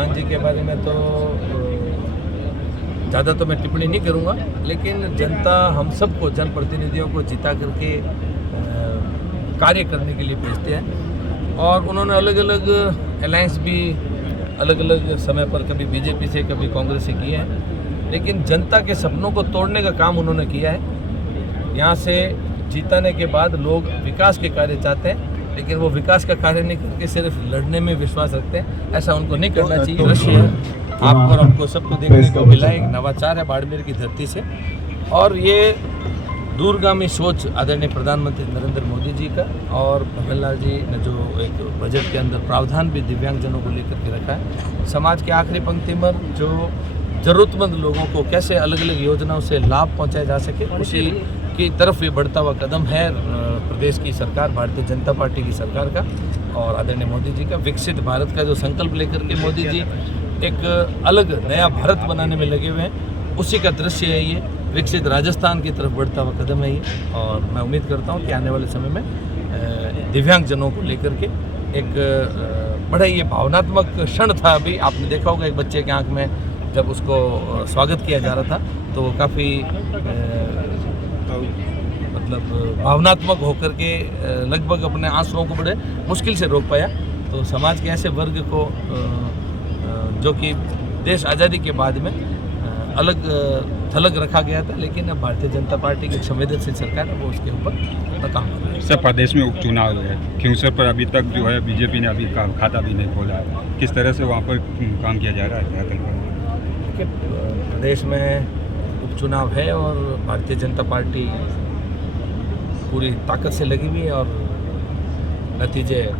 हनुमान जी के बारे में तो ज़्यादा तो मैं टिप्पणी नहीं करूँगा, लेकिन जनता हम सबको, जनप्रतिनिधियों को जिता करके कार्य करने के लिए भेजते हैं और उन्होंने अलग अलग अलायंस भी अलग अलग समय पर कभी बीजेपी से कभी कांग्रेस से किए हैं, लेकिन जनता के सपनों को तोड़ने का काम उन्होंने किया है। यहाँ से जीताने के बाद लोग विकास के कार्य चाहते हैं, लेकिन वो विकास का कार्य नहीं करके सिर्फ लड़ने में विश्वास रखते हैं। ऐसा उनको नहीं करना चाहिए। दृश्य आपको और हमको सबको देखने को मिला, एक नवाचार है बाड़मेर की धरती से, और ये दूरगामी सोच आदरणीय प्रधानमंत्री नरेंद्र मोदी जी का और भगनलाल जी ने जो एक बजट के अंदर प्रावधान भी दिव्यांगजनों को लेकर के रखा है, समाज की आखिरी पंक्ति में जो ज़रूरतमंद लोगों को कैसे अलग अलग योजनाओं से लाभ पहुंचाया जा सके, उसी की तरफ ये बढ़ता हुआ कदम है प्रदेश की सरकार, भारतीय जनता पार्टी की सरकार का और आदरणीय मोदी जी का। विकसित भारत का जो संकल्प लेकर के मोदी जी एक अलग नया भारत बनाने में लगे हुए हैं, उसी का दृश्य है ये। विकसित राजस्थान की तरफ बढ़ता हुआ कदम है ये, और मैं उम्मीद करता हूँ कि आने वाले समय में दिव्यांगजनों को लेकर के एक बड़ा ये भावनात्मक क्षण था। अभी आपने देखा होगा एक बच्चे की आंख में जब उसको स्वागत किया जा रहा था, तो वो काफ़ी मतलब भावनात्मक होकर के लगभग अपने आंसुओं को बड़े मुश्किल से रोक पाया। तो समाज के ऐसे वर्ग को जो कि देश आज़ादी के बाद में अलग थलग रखा गया था, लेकिन अब भारतीय जनता पार्टी की संवेदनशील सरकार है, वो उसके ऊपर अपना काम कर रही है। सर, प्रदेश में उपचुनाव है, खिंवसर पर अभी तक जो है बीजेपी ने अभी खाता भी नहीं खोला है, किस तरह से वहाँ पर काम किया जा रहा है? देखिए, प्रदेश में उपचुनाव है और भारतीय जनता पार्टी पूरी ताकत से लगी हुई है, और नतीजे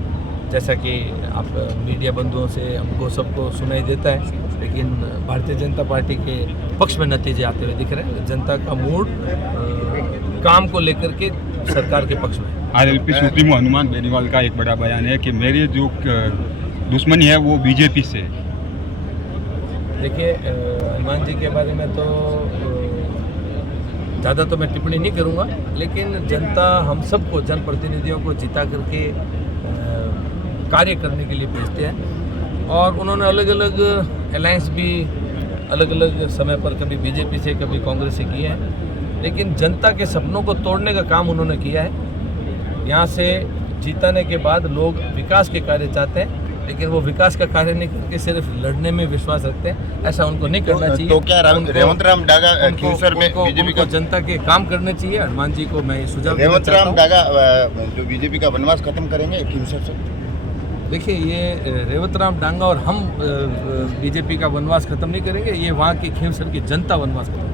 जैसा कि आप मीडिया बंधुओं से हमको सबको सुनाई देता है, लेकिन भारतीय जनता पार्टी के पक्ष में नतीजे आते हुए दिख रहे हैं। जनता का मूड काम को लेकर के सरकार के पक्ष में। आरएलपी सुप्रीमो हनुमान बेनीवाल का एक बड़ा बयान है कि मेरी जो दुश्मनी है वो बीजेपी से। देखिए, हनुमान जी के बारे में तो ज़्यादा तो मैं टिप्पणी नहीं करूँगा, लेकिन जनता हम सबको, जनप्रतिनिधियों को जिता करके कार्य करने के लिए भेजते हैं और उन्होंने अलग अलग अलायंस भी अलग अलग समय पर कभी बीजेपी से कभी कांग्रेस से किए हैं, लेकिन जनता के सपनों को तोड़ने का काम उन्होंने किया है। यहाँ से जीताने के बाद लोग विकास के कार्य चाहते हैं, लेकिन वो विकास का कार्य नहीं करके सिर्फ लड़ने में विश्वास रखते हैं। ऐसा उनको नहीं करना चाहिए। तो क्या रेवंत राम डागा खिंवसर में बीजेपी को जनता के काम करने चाहिए। हनुमान जी को मैं सुझाव देना रेवंत चाहता राम हूं। डागा जो बीजेपी का वनवास खत्म करेंगे खिंवसर से। देखिए, ये रेवंत राम डांगा और हम बीजेपी का वनवास खत्म नहीं करेंगे, ये वहाँ की खिंवसर की जनता वनवास खत्म